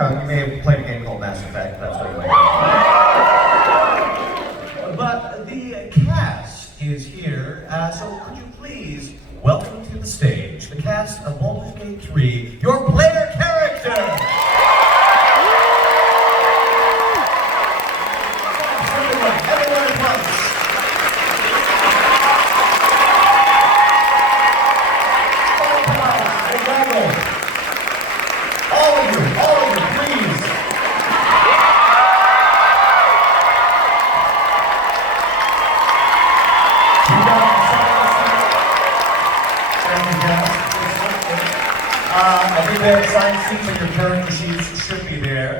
DragonCon, you may have played a game called Mass Effect. That's what you might have. But the cast is here, so could you please welcome to the stage the cast of Baldur's Gate 3, your player character! Everyone at once! All of you, please! I think the assigned seats on your character sheets should be there.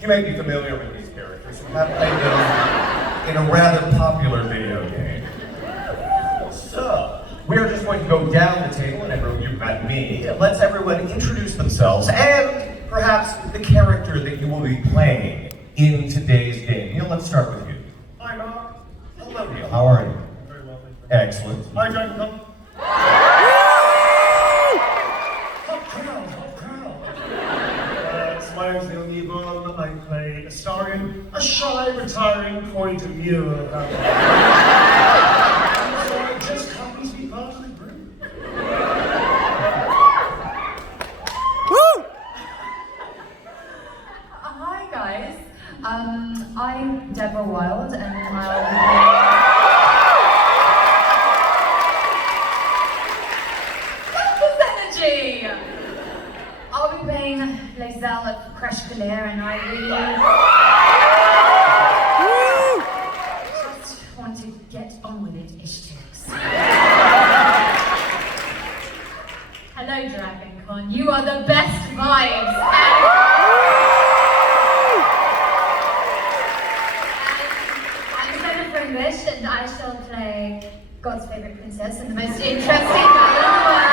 You may be familiar with these characters. We have played them in a rather popular video game. So, we are just going to go down the table, and everyone, you've met me. Let's everyone introduce themselves and perhaps the character that you will be playing in today's game. Neil, let's start with you. Hi, Mark. Hello, Neil. How are you? Very well, thank you. Excellent. Hi, DragonCon. Hot crowd. So my name's Neil Newborn. I play Astarion, a shy, retiring, coy, demure. So it just happens to be part of the group. Hi guys, I'm Deborah Wild and energy! I'll be playing Lae'zel of Crash Galere and I just want to get on with it, Ishtiaks. Hello DragonCon, you are the best vibes! English, and I shall play God's favourite princess and the most interesting girl in the world.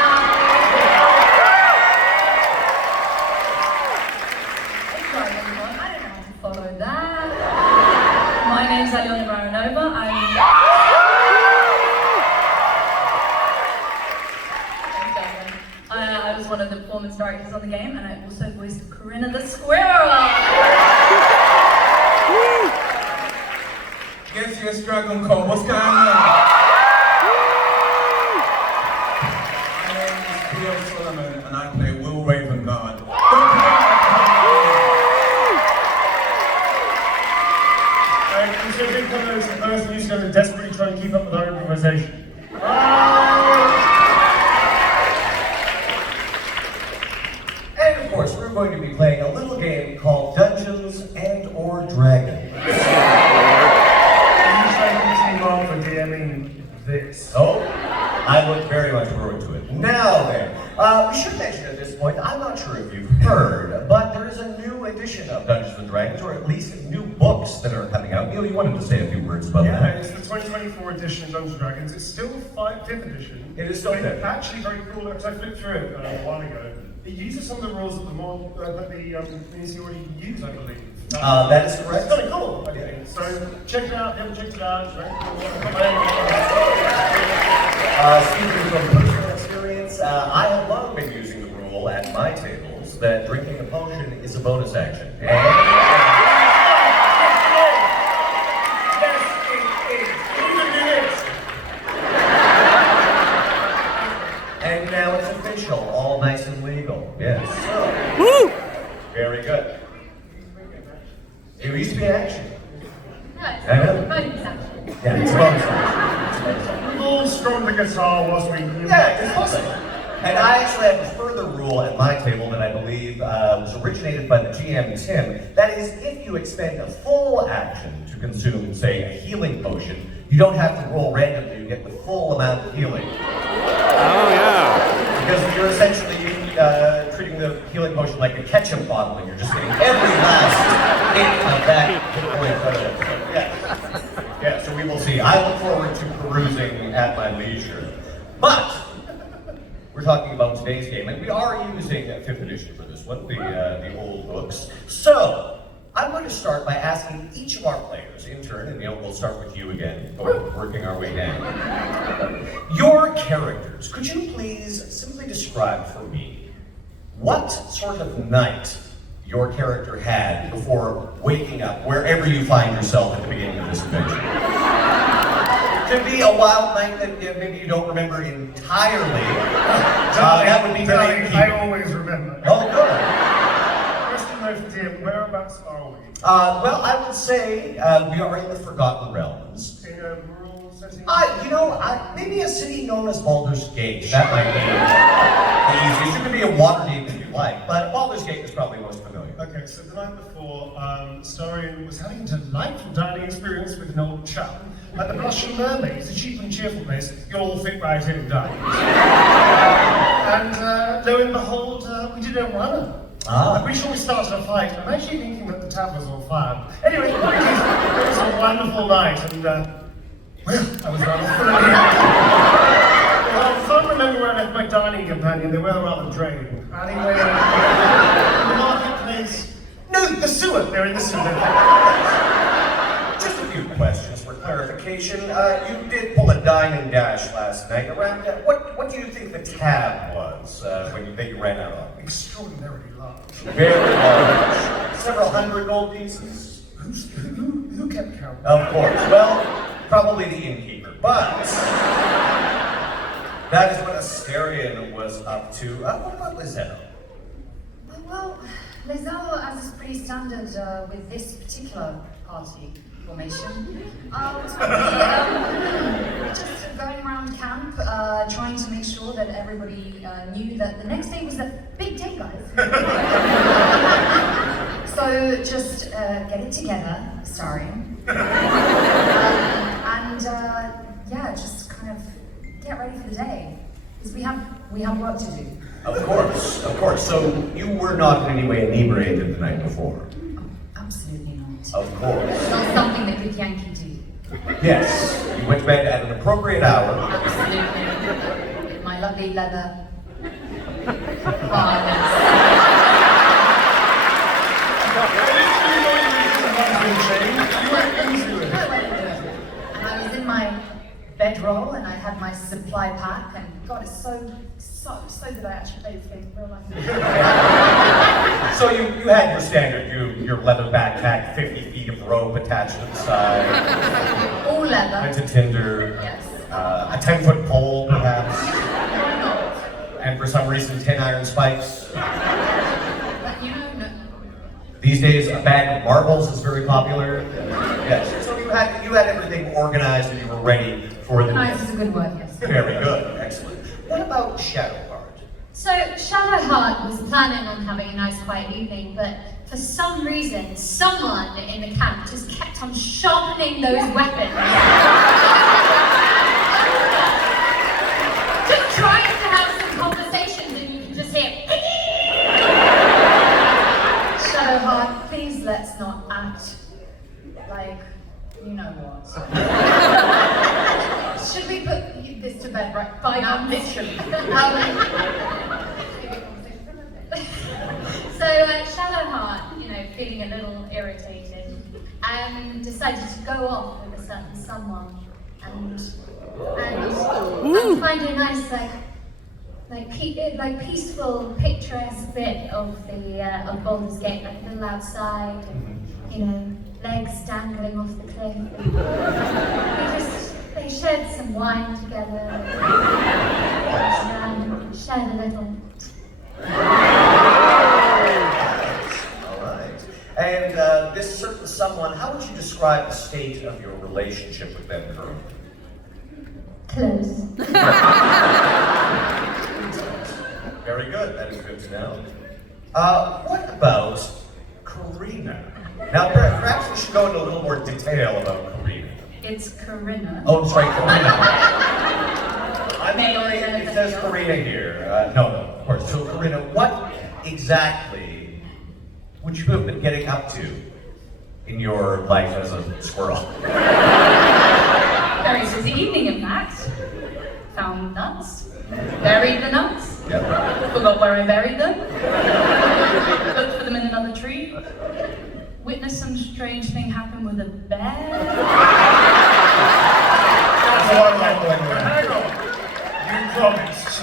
Sorry, everyone, I don't know how to follow that. My name's Aliona Maranova. I was one of the performance directors on the game, and I also voiced Corinna the Squirrel. Yes, DragonCon, what's going on? My name is Theo Solomon and I play Will Ravengard. So DragonCon is the person who's going to desperately try and keep up with our improvisation. And of course, we're going to be playing a little game called Dungeons and/or Dragons. For DMing this. Oh, I look very much forward to it. Now then, we should mention at this point, I'm not sure if you've heard, but there is a new edition of Dungeons and Dragons, or at least new books that are coming out. Neil, you wanted to say a few words about Yeah, that? it's the 2024 edition of Dungeons and Dragons. It's still 5th edition. It is still But fifth. it's actually very cool, because I flipped through it a while ago. It uses some of the rules that the community already used, I believe. That is correct. It's kind of cool, I think. So check it out, haven't checked it out, it's very cool. Speaking from personal experience, I have long been using the rule at my tables that drinking a potion is a bonus action. And now it's official, all nice and legal. Yes. So, very good. It used to be action. No, it's I know. bonus action. Yeah, it's a bonus action. We all strummed the guitar whilst we knew Yeah, it's possible. And I actually have a further rule at my table that I believe was originated by the GM Tim. That is, if you expend a full action to consume, say, a healing potion, you don't have to roll randomly, you get the full amount of healing. Oh, yeah. Because you're essentially treating the healing potion like a ketchup bottle, and you're just getting every last hit of that hit point out of it. So, yeah. Yeah, so we will see. I look forward to perusing at my leisure. But we're talking about today's game, and we are using 5th edition for this one, the old books. So, I'm going to start by asking each of our players in turn, and Neil, we'll start with you again, working our way down. Your characters, could you please simply describe for me what sort of night your character had before waking up, wherever you find yourself at the beginning of this adventure. Could be a wild night that maybe you don't remember entirely. That would be Darling, very I always remember. Oh, good. Question though for Tim, whereabouts are we? Well, I would say we are in the Forgotten Realms. In a rural setting? Maybe a city known as Baldur's Gate. That might be the easiest. You could be a Waterdeep if you like, but Baldur's Gate is probably most familiar. Okay, so the night before, Starion was having a delightful dining experience with an old chum at the Blushing Mermaid. It's a cheap and cheerful place. You'll all fit right in and dine. And lo and behold, we did a runner. I'm pretty sure we started a fight. I'm actually thinking that the tap was on fire. Anyway, it was a wonderful night, and well, I was rather thoroughly happy. Well, I can't remember where I left my dining companion. They were rather drained. Anyway, the marketplace. No, the sewer. They're in the sewer. Just a few questions for clarification. You did pull a dine and dash last night. Around what do you think the tab was when you ran out on? Extraordinarily large. Very large. Several hundred gold pieces. Who kept count? Of course. Well, probably the innkeeper. But that is what Astarion was up to. What about Lizzetto? Well, Lizelle, as is pretty standard with this particular party formation, was probably just going around camp, trying to make sure that everybody knew that the next day was a big day, guys. So just get it together, starring, and yeah, just kind of get ready for the day, because we have work to do. Of course, of course. So you were not in any way inebriated the night before? Absolutely not. Of course. It's not something that good Yankee do. Yes, you went to bed at an appropriate hour. Absolutely. With my lovely leather harness. And I was in my bedroll and I had my supply pack, and God, it's so that I actually played this game in real life. So you had your standard, your leather backpack, 50 feet of rope attached to the side. All leather. Went to Tinder. Yes. A 10-foot pole, perhaps. Why not? And for some reason, 10 iron spikes. But you know, no. These days, a bag of marbles is very popular. Yes. So you had everything organized and you were ready for the Nice is a good word, yes. Very good. Excellent. What about Shadowheart? So Shadowheart was planning on having a nice quiet evening, but for some reason, someone in the camp just kept on sharpening those weapons. Just trying to have some conversations and you can just hear Shadowheart, please let's not act like you know what. Should we put this to bed right now? Literally. So Shadowheart, feeling a little irritated, decided to go off with a certain someone and find a nice peaceful, picturesque bit of of Baldur's Gate, like a little outside, and, legs dangling off the cliff. They shared some wine together, and shared a little. All right. And this certain someone, how would you describe the state of your relationship with them currently? Close. Very good. That is good to know. What about Karina? Now, perhaps we should go into a little more detail about Karina. It's Corinna. Oh, I'm sorry, Karina. I'm sorry, it says Karina here. No, of course. So, Karina, what exactly would you have been getting up to in your life as a squirrel? Very busy evening, in fact. Found nuts. Buried the nuts. Yep. Forgot where I buried them. Looked for them in another tree. Witnessed some strange thing happen with a bear. That's what I'm not going with. Hang on. You promised.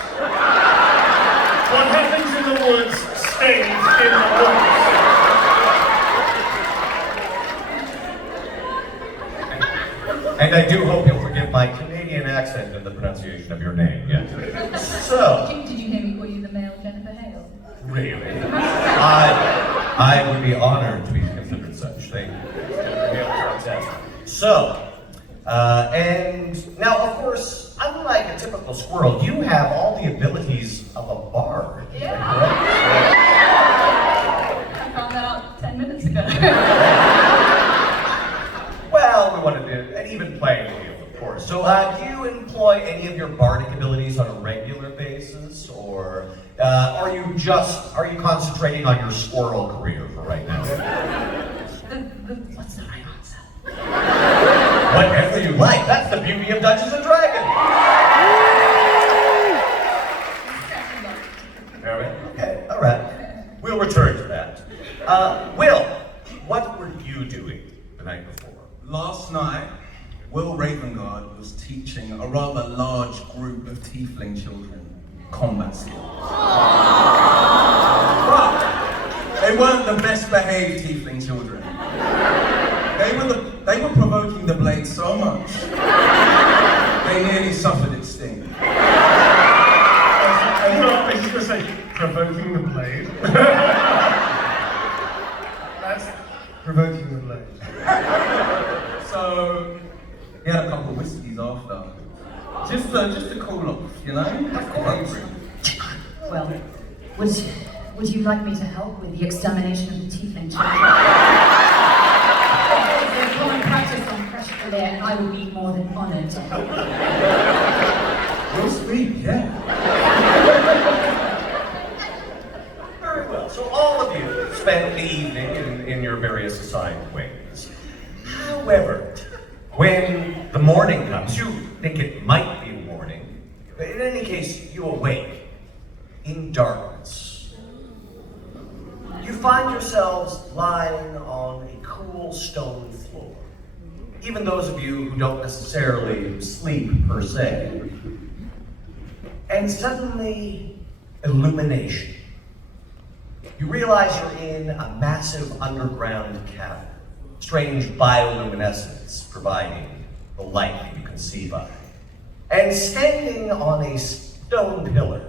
What happens in the woods stays in the woods. And I do hope you'll forgive my Canadian accent and the pronunciation of your name. Yes. So, Did you hear me call you the male Jennifer Hale? really, I would be honored to be considered such. Thank you. So, and now, of course, unlike a typical squirrel, you have all the abilities of a bard. Is that correct? I found that out 10 minutes ago. Well, we wanted to, an even playing field, of course. So, do you employ any of your bardic abilities on a regular basis, or are you concentrating on your squirrel career for right now? What's the right answer? Whatever you like. That's the beauty of Dungeons and Dragons. Okay, all right. We'll return to that. Will, what were you doing the night before? Last night, Will Ravengard was teaching a rather large group of tiefling children combat skills. But they weren't the best behaved tiefling children. They were provoking the blade so much, they nearly suffered its sting. I was just going to say, provoking the blade. That's provoking the blade. So, he had a couple of whiskeys after. Just to cool off, you know? Well, would you like me to help with the extermination of the tiefling children? If there's common practice on fresh career, I will be more than honored to help. We'll speak, yeah. Very well. So all of you spent the evening in your various assigned ways. However, when the morning comes, you think it might be morning, but in any case, you awake in darkness. You find yourselves lying on a cool stone floor. Even those of you who don't necessarily sleep per se. And suddenly, illumination. You realize you're in a massive underground cavern. Strange bioluminescence providing the light that you can see by. And standing on a stone pillar,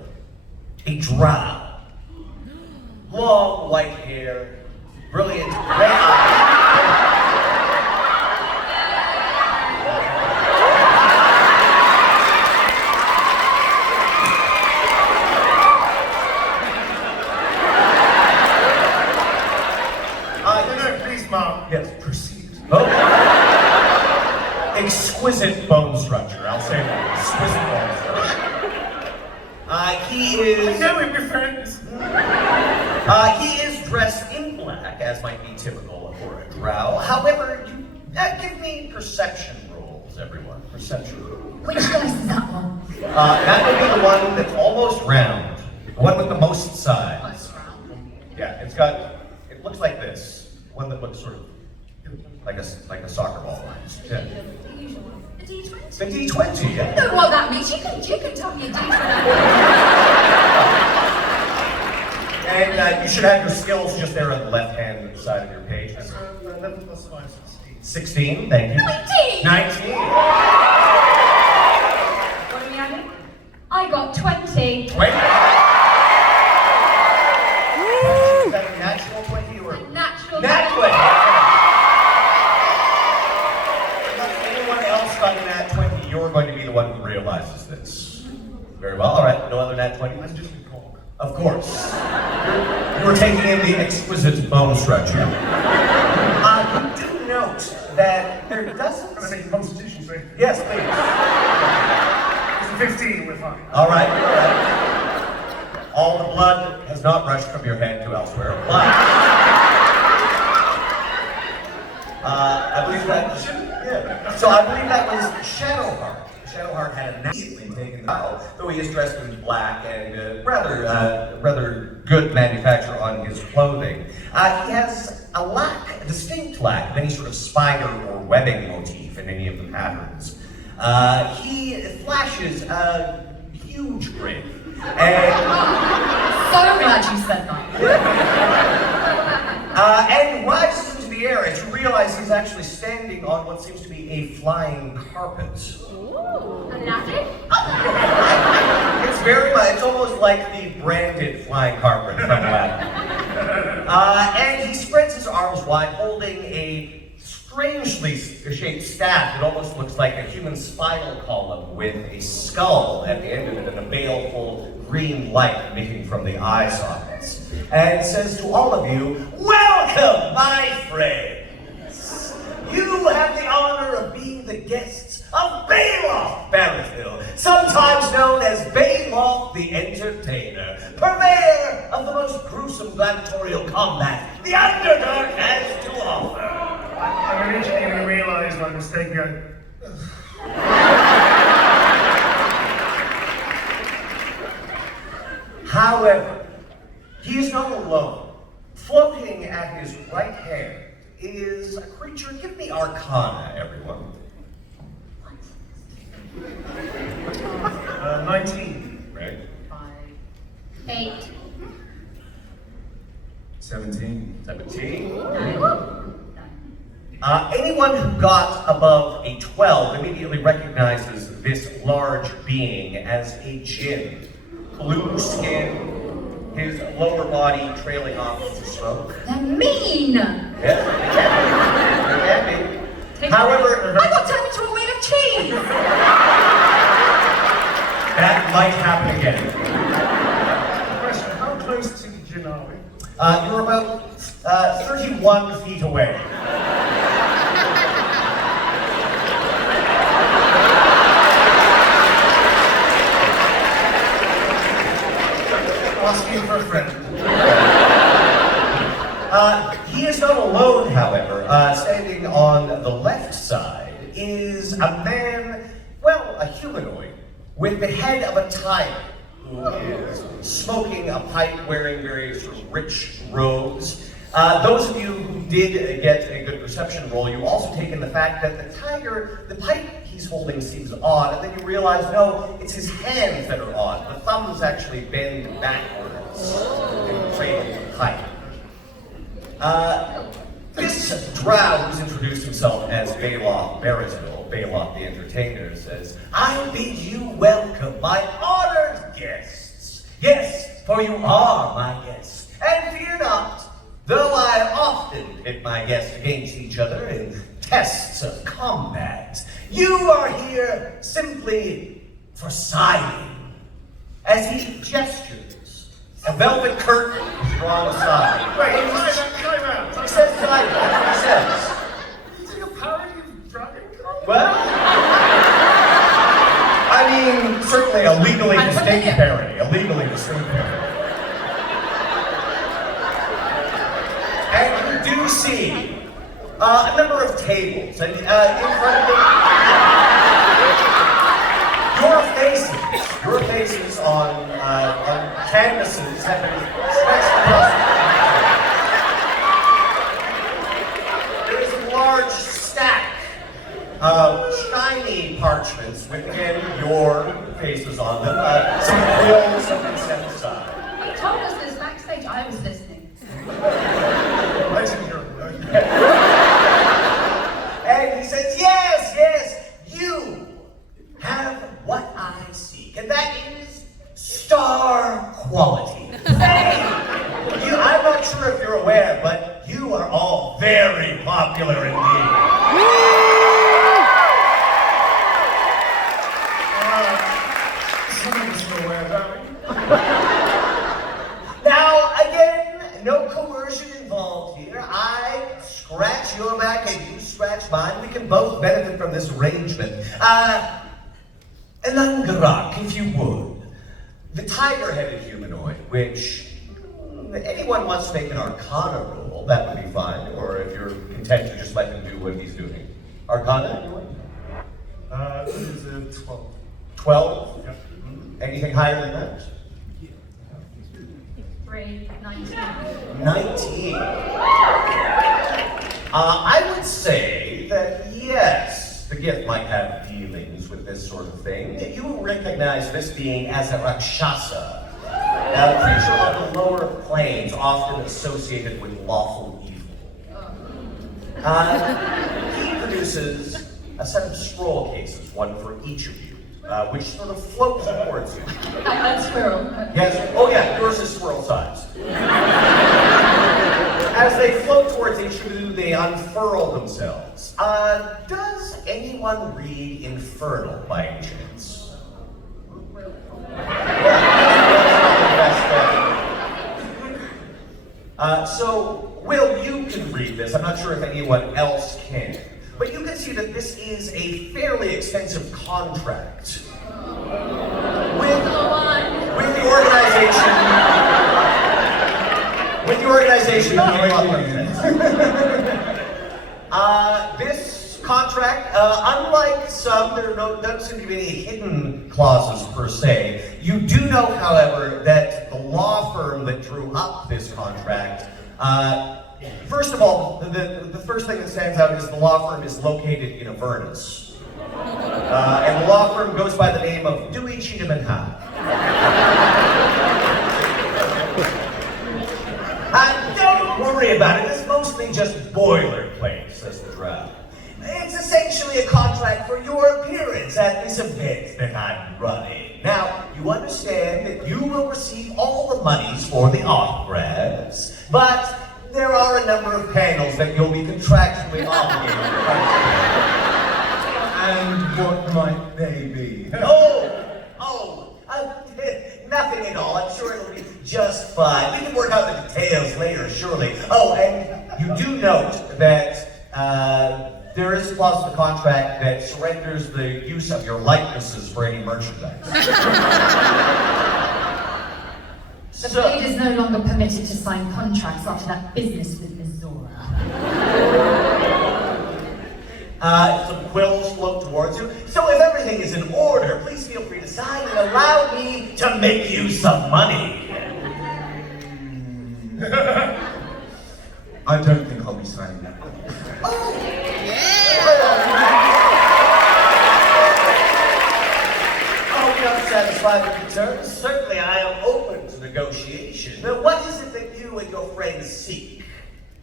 a drow. Long white hair, brilliant red eyes. Please, Mark. Yes, proceed. Oh. Exquisite bone structure, I'll say that. Exquisite bone structure. He is... I know we're friends. He is dressed in black, as might be typical for a drow. However, give me perception rolls, everyone. Perception rolls. Which dice is that one? That would be the one that's almost round. The one with the most sides. Yeah, it looks like this. One that looks sort of like a soccer ball. Yeah. The D20? The D20, yeah. I don't know what that means. You can tell me a D20. And you should have your skills just there on the left-hand side of your page. 11 plus 5 is 16, 16. thank you. 19! 19. What are we adding? I got 20. 20. Is that a natural 20 or? Natural. Nat 20. Unless anyone else got a nat 20, you're going to be the one who realizes this. Very well. All right. No other nat 20? I'm just in cock. Of course. You were taking in the exquisite bone structure. You do note that there doesn't Can I seem... make a constitution save? Yes, please. It's a 15, we're fine. All right, all right. All the blood has not rushed from your head to elsewhere, but... I believe that... Yeah. So I believe that was Shadowheart. Shadowheart had immediately taken the bow, though he is dressed in black and rather good manufacture on his clothing. He has a distinct lack of any sort of spider or webbing motif in any of the patterns. He flashes a huge grin, and So glad you said that. and rises into the air as you realize realize he's actually standing on what seems to be a flying carpet. A napkin? It's very much, it's almost like the branded flying carpet from Aladdin. And he spreads his arms wide, holding a strangely shaped staff that almost looks like a human spinal column with a skull at the end of it and a baleful green light emitting from the eye sockets. And says to all of you, welcome, my friends! You have the honor of being the guests of Bayloff Barrettville, sometimes known as Bayloff the Entertainer, purveyor of the most gruesome gladiatorial combat the Underdark has to offer. I'm immediately realized my mistake again. However, he is not alone. Floating at his right hand is a creature. Give me Arcana, everyone. 19. Right. 8. 17. 17. 9. Anyone who got above a 12 immediately recognizes this large being as a djinn. Blue skin, his lower body trailing off to smoke. They're mean! Yes, they can be. However, I got turned into a wheel of cheese! that might happen again. Question, how close to the gin are we? You're about 31 feet away. Asking for a friend. He is not alone, however. Standing on the left side is a man, well, a humanoid, with the head of a tiger, who is smoking a pipe, wearing very sort of rich robes. Those of you who did get a good perception roll, you also take in the fact that the pipe he's holding seems odd, and then you realize, no, it's his hands that are odd. The thumbs actually bend backwards and cradle the pipe. This drow, who's introduced himself as Bayloff Barrettville, Bayloff the Entertainer, says, I bid you welcome, my honored guests. Yes, for you are my guests. And fear not, though I often pit my guests against each other in tests of combat, you are here simply for sighing. As he gestures, a velvet curtain is drawn aside. Wait, time out. He says sighing, that's what he says. Is it a parody of DragonCon? Well, I mean, certainly a legally distinct parody. A legally distinct parody. And you do see a number of tables, and in front of them, your faces on canvases have been stretched across the table. There is a large stack of shiny parchments with, again, your faces on them. Some bills have been set aside. He told us this backstage. I was listening. And he says, yes, you have what I seek, and that is star quality. I'm not sure if you're aware, but you are all very popular indeed. Someone's still aware, darling. Now, again, no coercion involved here. I scratch your back and you scratch mine. We can both benefit from this arrangement. Elangarak, if you would. The tiger-headed humanoid, which anyone wants to make an Arcana roll, that would be fine. Or if you're content to just let him do what he's doing. Arcana, anyone? It is a 12. 12? Yep. Anything higher than that? 3. 19. 19. I would say that yes, the gift might have dealings with this sort of thing. You recognize this being as a Rakshasa, a creature of the lower planes, often associated with lawful evil. He produces a set of scroll cases, one for each of you, which sort of floats towards you. Squirrel. Yes. Oh yeah, yours is squirrel size. As they float towards each of you, they unfurl themselves. Does anyone read Infernal by any chance? So, Will, you can read this. I'm not sure if anyone else can. But you can see that this is a fairly extensive contract with the organization this contract, unlike some, there don't seem to be any hidden clauses per se. You do know, however, that the law firm that drew up this contract, first of all, the first thing that stands out is the law firm is located in Avernus. And the law firm goes by the name of Dewey, Cheatham and Howe. Don't worry about it, it's mostly just boilerplate, says the draft. It's essentially a contract for your appearance at this event that I'm running. Now, you understand that you will receive all the monies for the autographs, but there are a number of panels that you'll be contractually obligated to participate. And what might they be? Nothing at all. I'm sure it'll be just fine. We can work out the details later, surely. Oh, and you do note that there is a clause in the contract that surrenders the use of your likenesses for any merchandise. The Blade is no longer permitted to sign contracts after that business with Missoura. Some quills float towards you. So if everything is in order, please feel free to sign and allow me to make you some money. I don't think I'll be signing that. Not satisfied with the terms? Certainly I am open to negotiation. Now, what is it that you and your friends seek?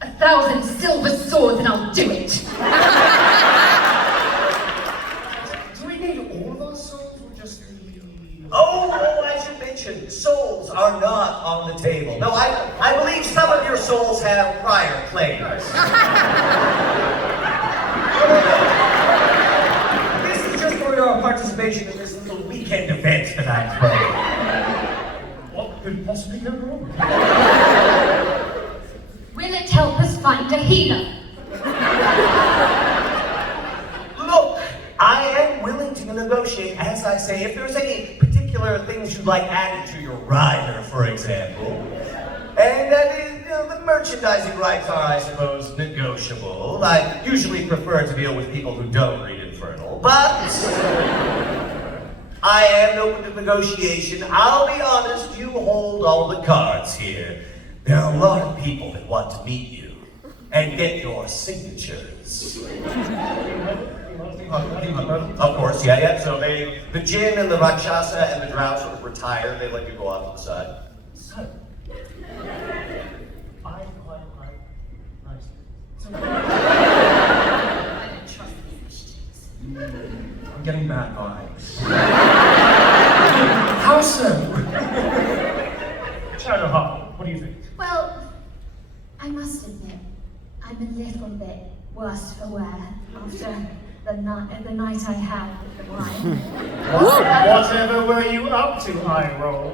1,000 silver swords and I'll do it. Do we need all of our souls or just the... Oh, I should mention, souls are not on the table. No, I believe some of your souls have prior claims. This is just for your participation in this little weekend event that I'm throwing. What could possibly go wrong? Will it help us find a healer? Look, I am willing to negotiate, as I say, if there's any particular things you'd like added to your rider, for example. And the merchandising rights are, I suppose, negotiable. I usually prefer to deal with people who don't read Infernal, but I am open to negotiation. I'll be honest, you hold all the cards here. There are a lot of people that want to meet you and get your signatures. Of course, yeah. So the Jinn and the Rakshasa and the Drow sort of retire. They let you go off to the side. So, I quite like nice things. I'm getting bad vibes. How so? Shadowheart, what do you think? Well, I must admit, I'm a little bit worse for wear after the night I had with the wine. Whatever were you up to, eye roll?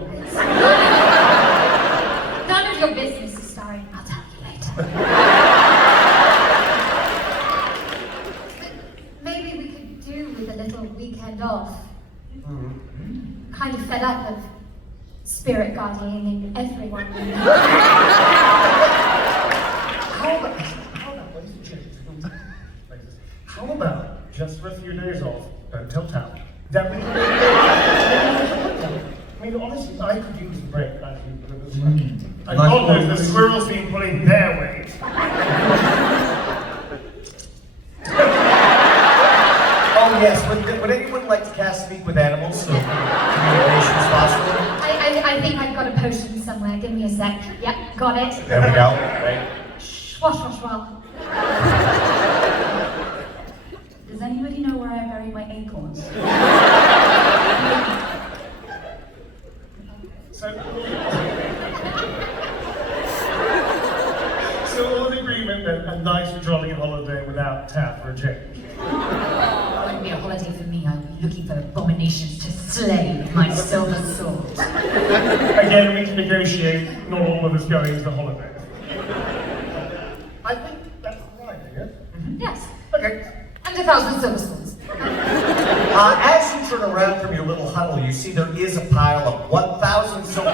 None of your business is starring. I'll tell you later. But maybe we could do with a little weekend off. Kind of fed up of spirit guarding everyone. How about just for a few days off, don't tell town, that we can... I mean, honestly, I could use a break, as you put it. I don't know if the squirrels been pulling their weight. Oh yes, would anyone like to cast Speak with Animals so communication is possible? I think I've got a potion somewhere. Give me a sec. Yep, got it. There we go. Right. Wash, wash, wash. given a nice jolly holiday without Taff for a change. It wouldn't be a holiday for me. I'd be looking for abominations to slay with my silver sword. Again, we can negotiate not all of us going to the holiday. I think that's right, yes? Yes, Okay. and 1,000 silver swords. As you turn around from your little huddle, you see there is a pile of 1,000 silver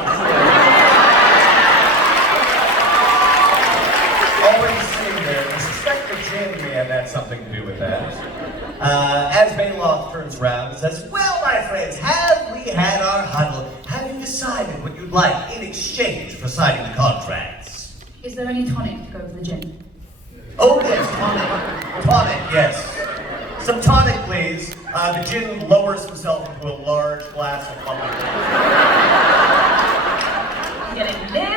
already sitting there. I suspect the gin may have had something to do with that. As Baloth turns around and says, "Well, my friends, have we had our huddle? Have you decided what you'd like in exchange for signing the contracts?" Is there any tonic to go for the gin? Oh yes, tonic. Tonic, yes. Some tonic, please. The gin lowers himself into a large glass of bubbly. Getting lit!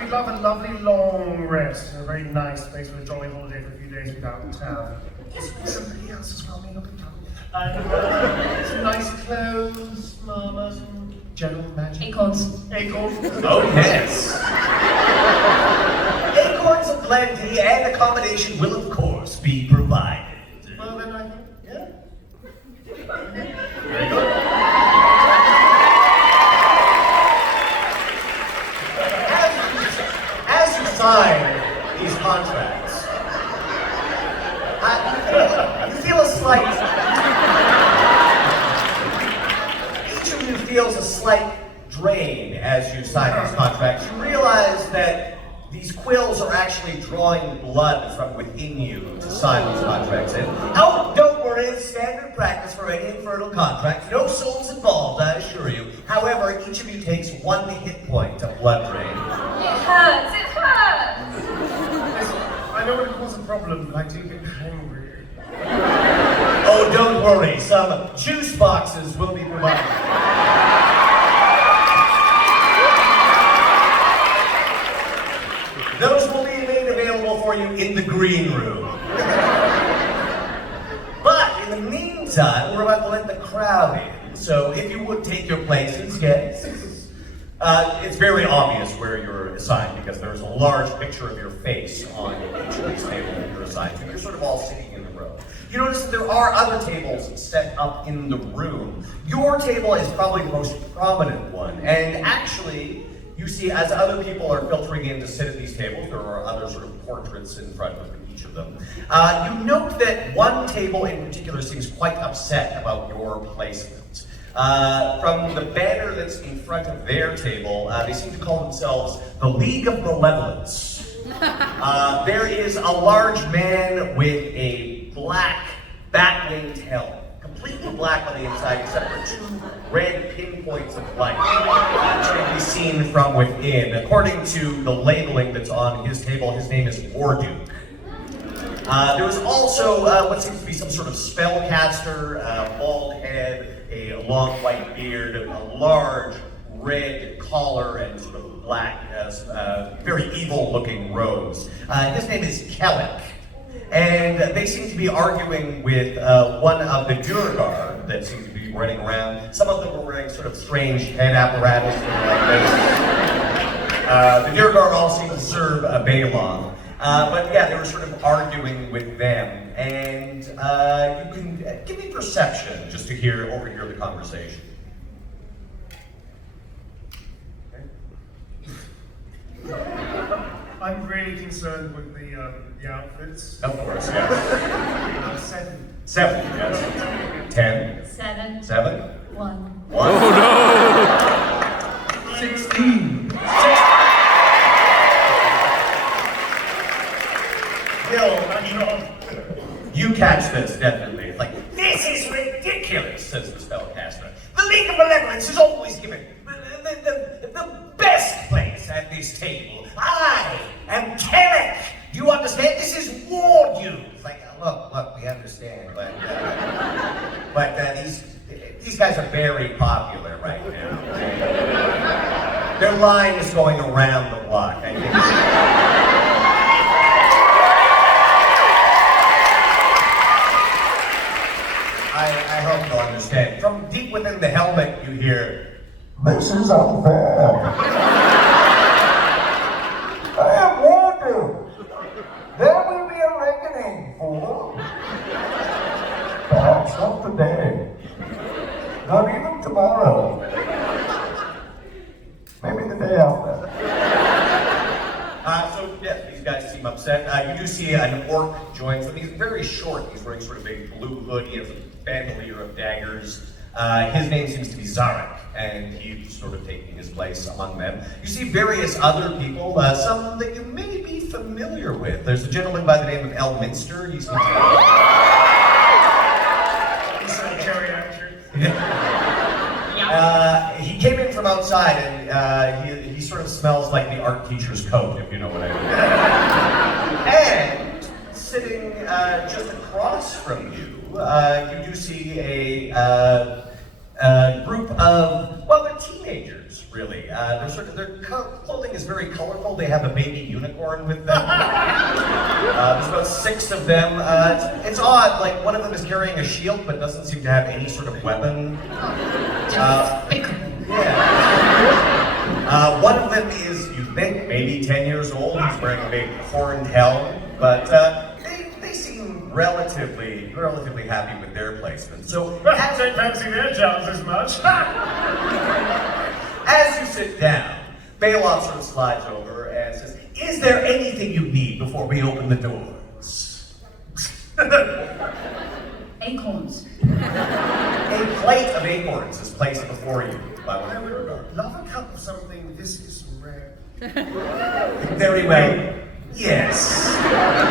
We'd love a lovely long rest and a very nice place for a jolly holiday for a few days without town. Somebody else as well, me not and some nice clothes, mama, some general magic. Acorns. Acorns. Oh yes. Acorns of plenty and accommodation will of course be provided. Well then I think, yeah. Very good. As you sign these contracts, you feel a slight. Each of you feels a slight drain as you sign these contracts. You realize that these quills are actually drawing blood from within you to sign these contracts in. Oh, don't worry, it's standard practice for any infernal contract. No souls involved, I assure you. However, each of you takes 1 hit point of blood drain. It hurts, it hurts! Listen, I know it was a problem, but I do get hungry. Oh, don't worry, some juice boxes will be provided. Those will be made available for you in the green room. But in the meantime, we're about to let the crowd in. So if you would take your places, yes. It's very obvious where you're assigned because there's a large picture of your face on each of these tables that you're assigned to. You're sort of all sitting in a row. You notice that there are other tables set up in the room. Your table is probably the most prominent one, and actually, you see, as other people are filtering in to sit at these tables, there are other sort of portraits in front of each of them. You note that one table in particular seems quite upset about your placement. From the banner that's in front of their table, they seem to call themselves the League of Malevolence. There is a large man with a black bat-winged helmet. Completely black on the inside except for 2 red pinpoints of light, which can be seen from within. According to the labeling that's on his table, his name is Warduke. There is also what seems to be some sort of spellcaster, bald head, a long white beard, a large red collar, and sort of black, very evil-looking robes. His name is Kellic. And they seem to be arguing with one of the Durgar that seem to be running around. Some of them are wearing sort of strange head apparatus like this. The Durgar all seem to serve Balon. But yeah, they were sort of arguing with them. And you can give me perception just to overhear the conversation. I'm really concerned with the outfits. Of course, yes. 7. 7, yes. 10. 7. 7. 1. 1. Oh no! 16. You catch this, definitely. It's like, this is ridiculous, says the spellcaster. The League of Malevolence is always given the best place at this table. I am Kellic. Do you understand? This is Warduke. It's like, look, we understand, but these guys are very popular right now. Their line is going around the block, I think. I hope you'll understand. From deep within the helmet, you hear, "This is unfair. I am upset. These guys seem upset. You do see an orc join. So he's very short. He's wearing sort of a blue hood. He has a bandolier of daggers. His name seems to be Zarek, and he's sort of taking his place among them. You see various other people, some that you may be familiar with. There's a gentleman by the name of Elminster. He's He's a geriatric. He came in from outside, and he sort of smells like the art teacher's coat, if you know what I mean. And sitting just across from you, you do see a group of, well, they're teenagers, really. Their clothing is very colorful. They have a baby unicorn with them. There's about 6 of them. It's odd, like one of them is carrying a shield, but doesn't seem to have any sort of weapon. One of them is, you think, maybe 10 years old. He's wearing a big horned helm, but they seem relatively happy with their placement. So Perhaps don't fancy their jobs as much. as you sit down, Bailoff sort of slides over and says, "Is there anything you need before we open the doors?" Acorns. A plate of acorns is placed before you by one I of the would guards. love a cup of something viscous and rare. Very well. Yes.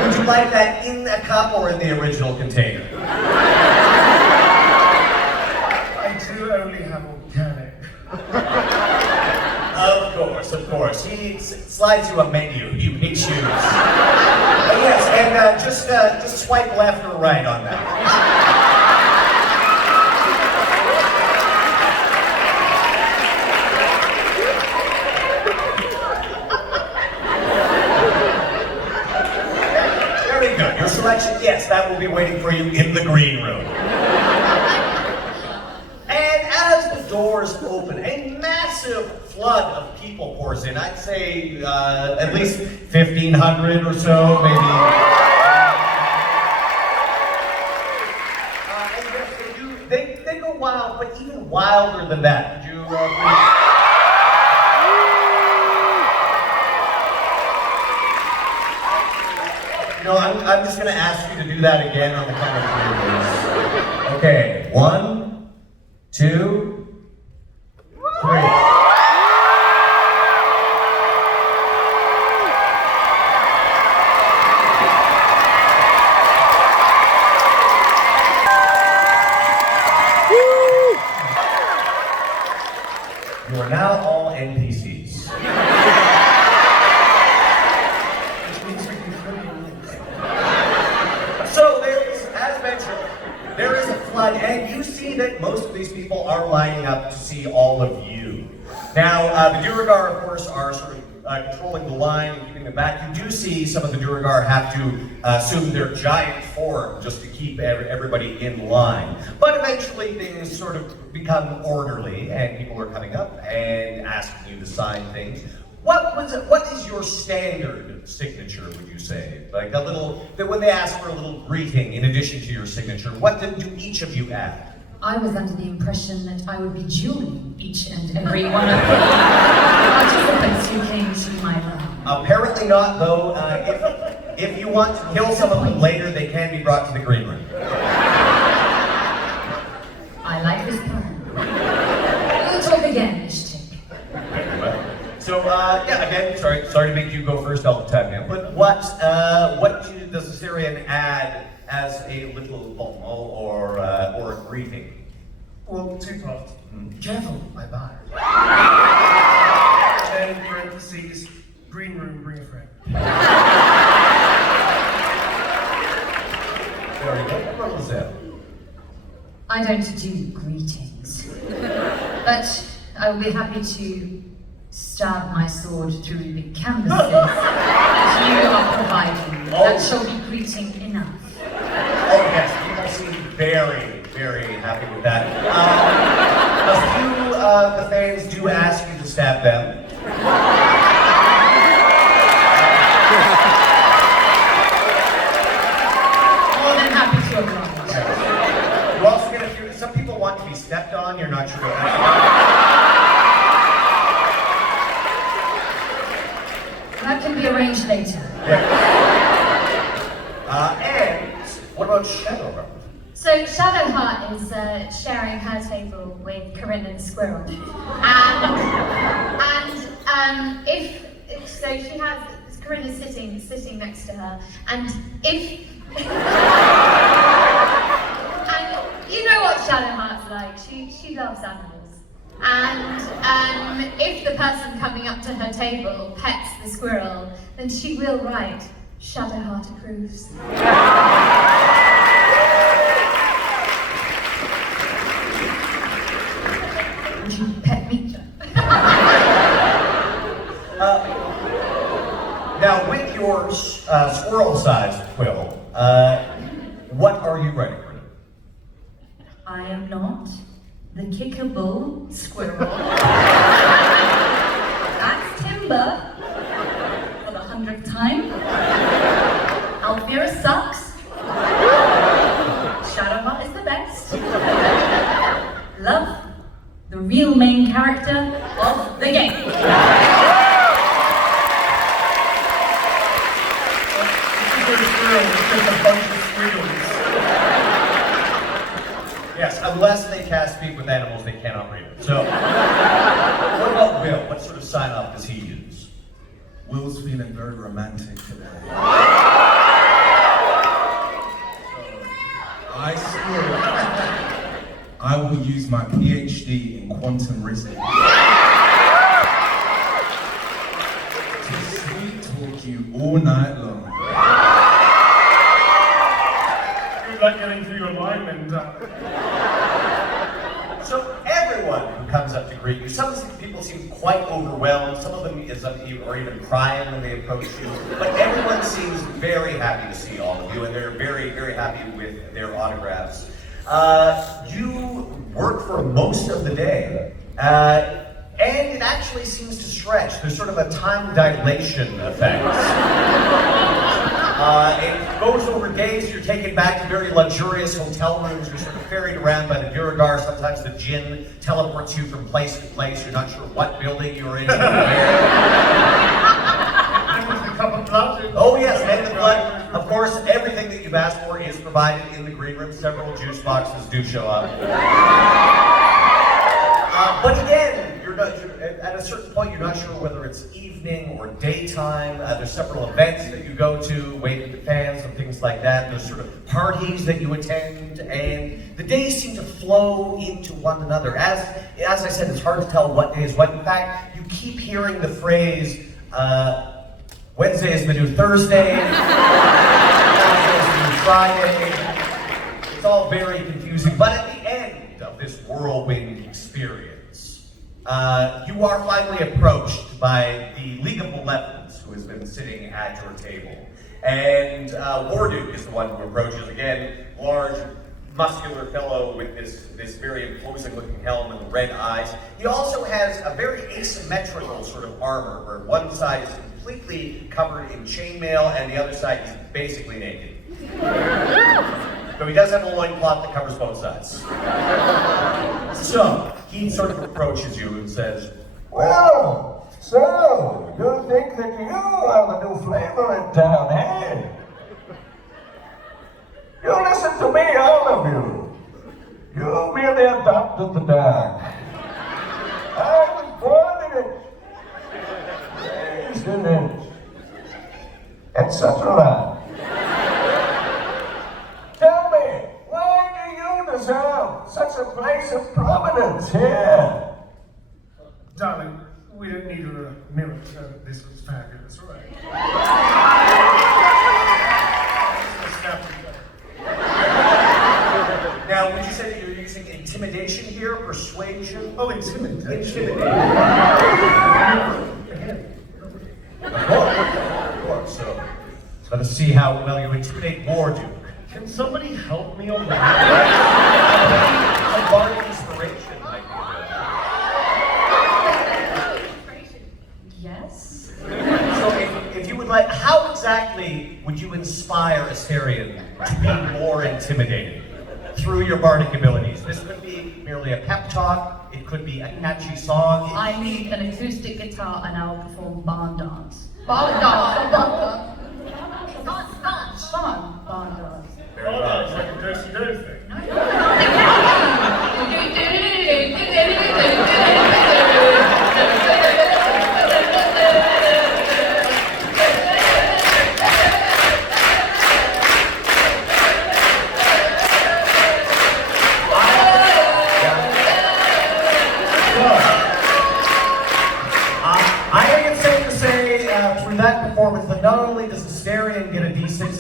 Would you like that in a cup or in the original container? I do only have organic. Of course. He slides you a menu. You may choose. Yes, and just swipe left or right on that. Very good. Your selection, yes, that will be waiting for you in the green room. And as the doors open, a massive flood of people pours in. I'd say at least 1,500 or so, maybe. And yes, they go wild, but even wilder than that. Would you No, I'm just going to ask you to do that again on the count of 3, please. Okay, 1, 2, 3. You are now all NPCs. Which means we can fill you in. So as mentioned, there is a flood, and you see that most of these people are lining up to see all of you. Now, the Duergar, of course, are sort of controlling the line and keeping them back. You do see some of the Duergar have to assume their giant form just to keep everybody in line. But eventually things sort of become orderly, and people are coming up and asking you to sign things. What is your standard signature, would you say? Like a little, when they ask for a little greeting in addition to your signature, what do each of you add? I was under the impression that I would be dueling each and every one of the participants who came to my round. Apparently not, though. If you want to kill some of them later, they can be brought to the green room. I like this plan. We'll talk again, Ishtik. So, yeah, again, sorry to make you go first all the time now, but what does the Syrian add as a little bon mot or a greeting? Well, 2 parts. Careful, my bard. And in parentheses, green room, bring a friend. Very good. Mademoiselle. I don't do greetings, but I will be happy to stab my sword through the canvases that you are providing. That shall be greeting enough. Oh yes, people seem very, very happy with that. A few the fans do ask you to stab them. More than happy to oblige. You also get a few. Some people want to be stepped on. You're not sure. That can be arranged later. And what about Shadowheart? So Shadowheart is sharing her table with Corinne the squirrel, and if so, she has Corinne is sitting next to her, and if and you know what Shadowheart's like, she loves animals, and if the person coming up to her table pets the squirrel, then she will write Shadowheart approves. Pet me. Now, with your squirrel-sized quill, what are you writing? I am not the kickable squirrel. That's Timber for the 100th time. Alfira sucks. Shadowheart is the best. Love, the real main character of the game. Yes, unless they cast Speak with Animals, they cannot read it. So, what about Will? What sort of sign-off does he use? Will's feeling very romantic today. I swear, I will use my PhD in quantum rhythm to sweet talk you all night long. Good luck getting through your alignment. So everyone who comes up to greet you, some people seem quite overwhelmed, some of them are even crying when they approach you, but everyone seems very happy to see all of you, and they're very, very happy with their autographs. You work for most of the day, and it actually seems to stretch. There's sort of a time dilation effect. It goes over days, you're taken back to very luxurious hotel rooms, you're sort of ferried around by the Duragar, sometimes the djinn teleports you from place to place, you're not sure what building you're in. Oh yes, and the blood. Of course, everything that you've asked for is provided in the green room. Several juice boxes do show up. But again, at a certain point, you're not sure whether it's evening or daytime. There's several events that you go to, waving to fans and things like that. There's sort of parties that you attend, and the days seem to flow into one another. As I said, it's hard to tell what day is what. In fact, you keep hearing the phrase, Wednesday is the new Thursday, Thursday is the new Friday. It's all very confusing, but at the end of this whirlwind experience, you are finally approached by the League of Malevolence, who has been sitting at your table. And Warduke is the one who approaches, again, large, muscular fellow with this very imposing looking helm and red eyes. He also has a very asymmetrical sort of armor, where one side is completely covered in chainmail and the other side is basically naked. So he does have a loincloth that covers both sides. So, he sort of approaches you and says, Well, so, you think that you are the new flavor in town, eh? You listen to me, all of you. You merely adopted the dark. I was born in it, raised in it, etc. Tell me, why do you deserve such a place of prominence here? Darling, we don't need a mirror to know that this was fabulous, all right? now, would you say that you're using intimidation here, persuasion? Oh, intimidation. Intimidation. Of course. So, let us see how well you intimidate Warduke. Can somebody help me on that? A bardic inspiration might be good. Yes? So if you would like, how exactly would you inspire Asterion to be more intimidating through your bardic abilities? This could be merely a pep talk, it could be a catchy song. I need an acoustic guitar and I'll perform barn dance. Barn dance.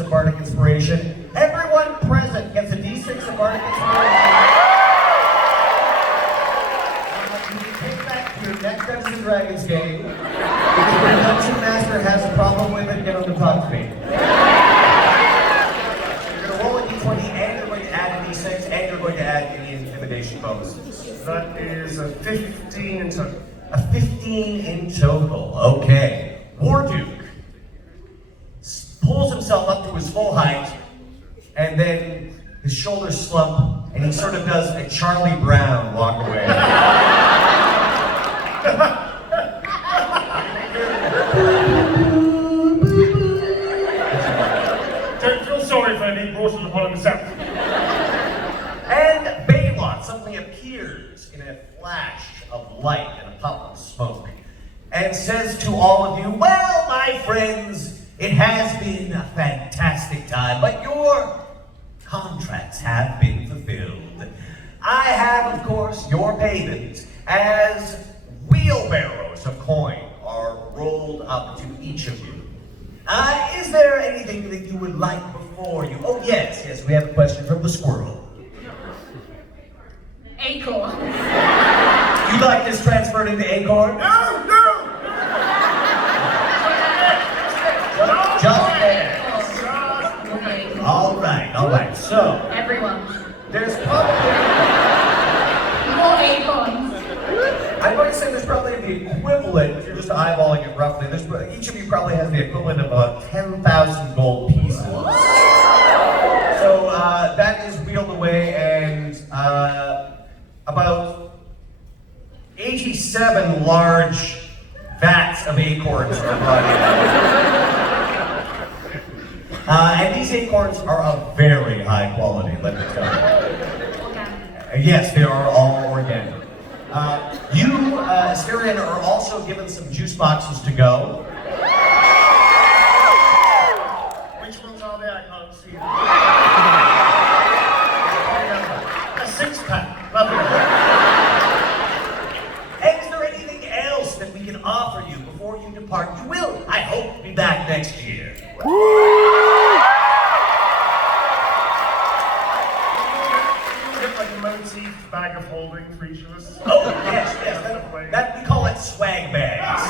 of bardic inspiration. Everyone present gets a d6 of bardic inspiration. You can take back to your next Dungeons and Dragons game. If your dungeon master has a problem with it, get him to talk to me. So you're going to roll a d20 and you're going to add a d6 and you're going to add any intimidation bonuses. That is a 15 in total. A 15 in total. Okay. Warduke pulls himself up to his full height, and then his shoulders slump, and he sort of does a Charlie Brown walk away. Don't feel sorry for him, he brought it upon himself. And Baylot suddenly appears in a flash of light and a puff of smoke, and says to all of you, well, my friends, it has been a fantastic time, but your contracts have been fulfilled. I have, of course, your payment as wheelbarrows of coin are rolled up to each of you. Is there anything that you would like before you? Oh, yes, we have a question from the squirrel. Acorn. You'd like this transferred into Acorn? No! Just there. Okay. All right. So, Everyone. there's probably, More acorns. I'm going to say there's probably the equivalent, if you're just eyeballing it roughly, each of you probably has the equivalent of about 10,000 gold pieces. So, that is wheeled away, and about 87 large vats of acorns are brought in. And these acorns are of very high quality, let me tell you. Yes, they are all organic. You, Asterion, are also given some juice boxes to go. Which ones are they? I can't see them. A 6-pack. Lovely. And is there anything else that we can offer you before you depart? You will, I hope, be back next year. Like a motif bag of holding for each of us. Oh, yes, that we call it swag bags.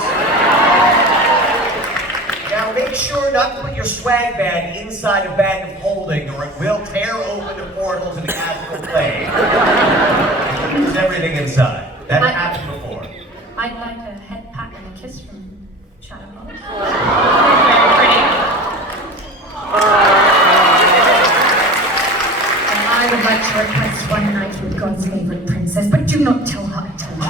Now make sure not to put your swag bag inside a bag of holding or it will tear open the portal to the astral plane. It lose everything inside. That happened before. I'd like a head pat and a kiss from Shadowheart. Very pretty. And I would like to request one night with God's favorite princess, but do not tell her I told you so.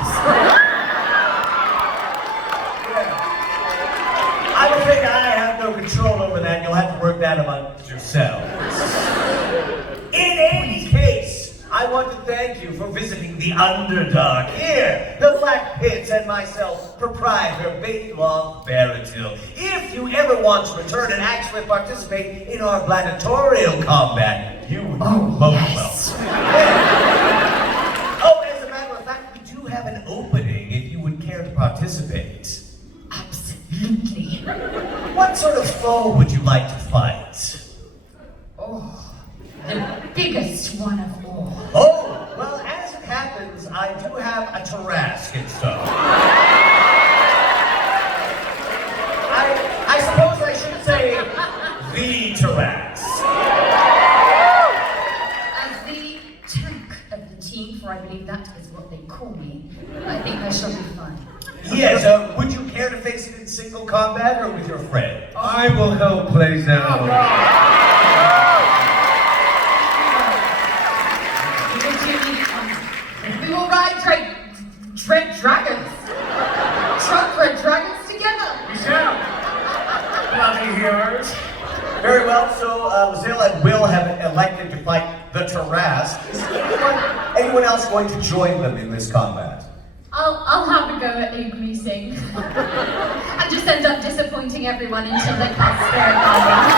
I don't think I have no control over that. You'll have to work that amongst yourselves. In any case, I want to thank you for visiting the Underdark here, the Black Pits, and myself, proprietor Baylong Baratil. If you ever want to return and actually participate in our gladiatorial combat, you would be most welcome. Oh, as a matter of fact, we do have an opening if you would care to participate. Absolutely. What sort of foe would you like to fight? Oh, the biggest one of all. Oh, well, as it happens, I do have a Tarrasque in stock. I suppose I should say the Tarrasque. As the tank of the team, for I believe that is what they call me, I think I shall be fine. Yes, would you care to face it in single combat or with your friend? I will help play down. We will ride dread dragons. Trunk red dragons together. We shall. Bloody heroes. Very well, so Zil and Will have elected to fight the Tarrasque. Is anyone else going to join them in this combat? I'll have a go at a greasing. And just end up disappointing everyone until they cast spirit combat.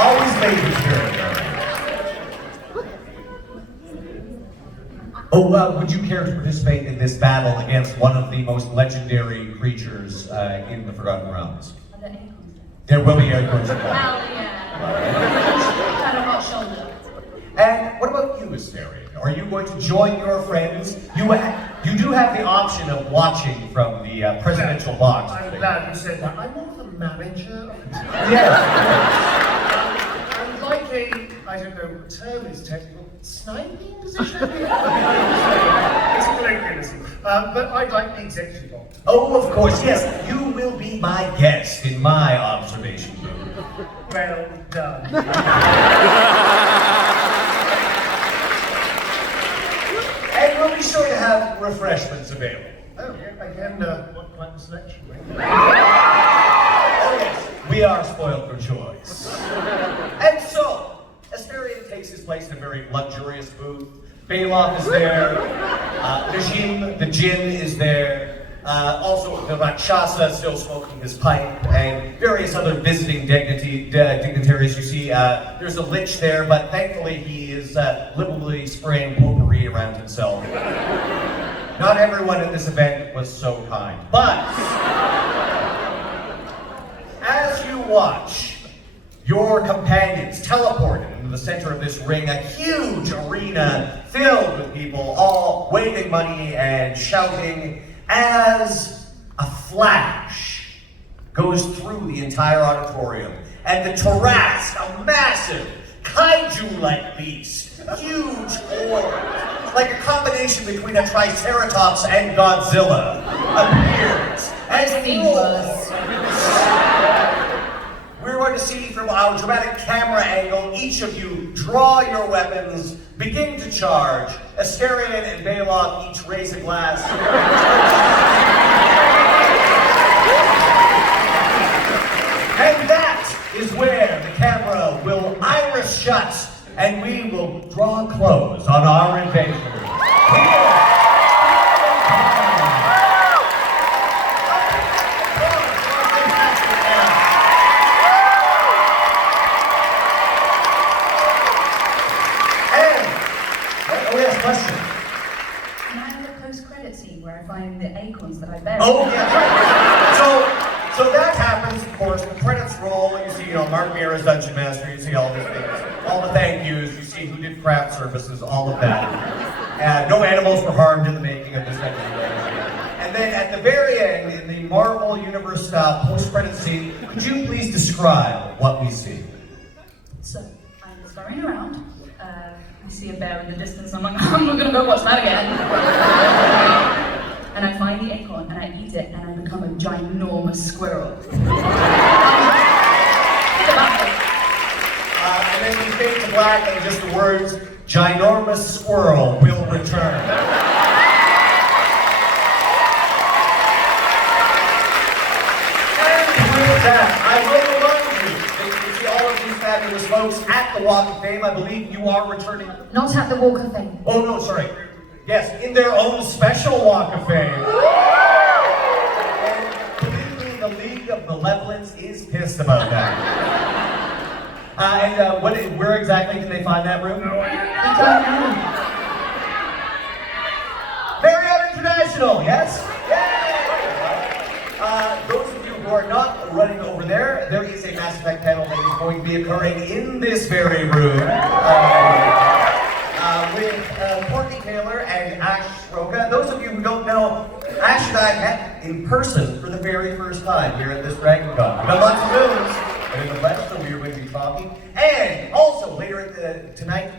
Always made the spirit. Oh, would you care to participate in this battle against one of the most legendary creatures in the Forgotten Realms? Are there acorns There will be air quotes. Well, yeah. Kind of hot shoulder. And what about you, Asteria? Are you going to join your friends? You do have the option of watching from the presidential box. I'm glad you said that. I'm more of a manager. Yes. I'm like a, I don't know what term is technical, sniping position? It's colloquialism. But I'd like the executive box. Oh, of course, yes. You will be my guest in my observation booth. Well done. And we'll be sure to have refreshments available. Oh, yeah, again, what quite the selection, right? Oh yes, we are spoiled for choice. And so, Asterion takes his place in a very luxurious booth. Baloth is there, Najim, the Jinn, is there. Also, the Rakshasa still smoking his pipe, and various other visiting dignitaries. You see, there's a lich there, but thankfully he is liberally spraying potpourri around himself. Not everyone at this event was so kind, but as you watch your companions teleported into the center of this ring, a huge arena filled with people, all waving money and shouting, as a flash goes through the entire auditorium, and the Tarrasque, a massive kaiju-like beast, huge orb, like a combination between a Triceratops and Godzilla, appears as roars. We're going to see from our dramatic camera angle, each of you draw your weapons, begin to charge. Asterion and Baloth each raise a glass. And that is where the camera will iris shut, and we will draw close on our adventure. Question. Can I have a post-credit scene where I find the acorns that I buried? Oh, yeah, right. So that happens, of course. The credits roll, you see, Mark Mira's Dungeon Master, you see all these things, all the thank yous, you see who did craft services, all of that. No animals were harmed in the making of this dungeon. And then at the very end, in the Marvel Universe style post-credit scene, could you please describe what we see? So, I'm scurrying around. I see a bear in the distance, I'm like, I'm not gonna go watch that again. And I find the acorn, and I eat it, and I become a ginormous squirrel. And then we fade to black, and just the words, ginormous squirrel will return. And with that, I will remind you that you see all of these fabulous folks at the Walk of Fame. I believe you are returning. Not at the Walk of Fame. Oh no, sorry. Yes, in their own special Walk of Fame. And believe me, the League of Malevolence is pissed about that. Where exactly can they find that room? Marriott International, yes? Yay! Those of you who are not running over there, there is a Mass Effect panel that is going to be occurring in this very room with Courtney Taylor and Ash Roka. Those of you who don't know, Ash and I met in person for the very first time here at this DragonCon. We've done lots of moves, but in the flesh, so we are going to be talking. And also later tonight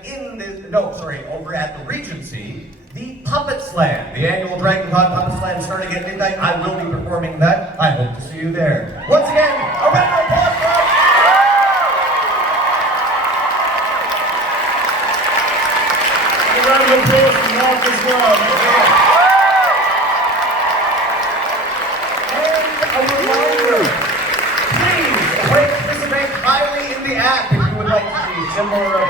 over at the Regency, the Puppet Slam, the annual DragonCon Puppet Slam starting at midnight. I will be performing that. I hope to see you there. Once again, a round of applause for us. A round of applause for Mark as well. And a reminder, please rate this event highly in the app if you would like to see similar